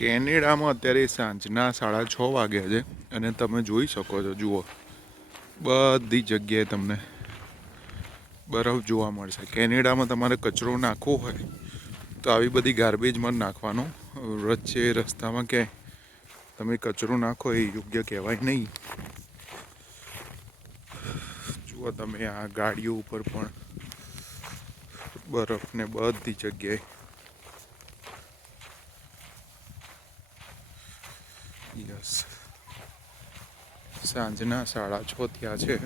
કેનેડામાં અત્યારે સાંજના 6:30 વાગ્યા છે અને તમે જોઈ શકો છો, જુઓ બધી જગ્યાએ તમને બરફ જોવા મળશે. કેનેડામાં તમારે કચરો નાખવો હોય તો આવી બધી ગાર્બેજમાં નાખવાનો. વચ્ચે રસ્તામાં ક્યાંય તમે કચરો નાખો એ યોગ્ય કહેવાય નહીં. જુઓ તમે આ ગાડીઓ ઉપર પણ બરફને બધી જગ્યાએ. યસ, સાંજના 6:30 થયા છે.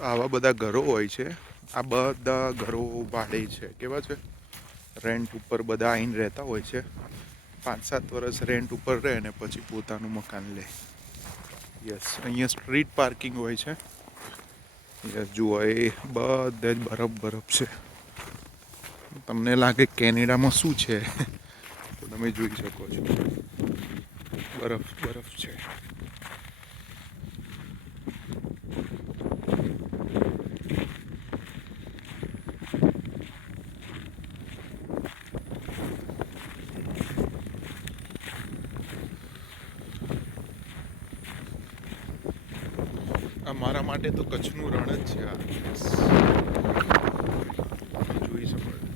આવા બધા ઘરો હોય છે. આ બધા ઘરો ભાડે છે. કેવા છે? રેન્ટ ઉપર બધા આવીને રહેતા હોય છે. 5-7 વર્ષ રેન્ટ ઉપર રહે ને પછી પોતાનું મકાન લે. યસ, અહીંયા સ્ટ્રીટ પાર્કિંગ હોય છે. યસ, જુઓ એ બધે જ બરફ છે. તમને લાગે કેનેડામાં શું છે તો તમે જોઈ શકો છો, બરફ છે. આ મારા માટે તો કચ્છનું રણ જ છે. આ જોઈ શકો છો.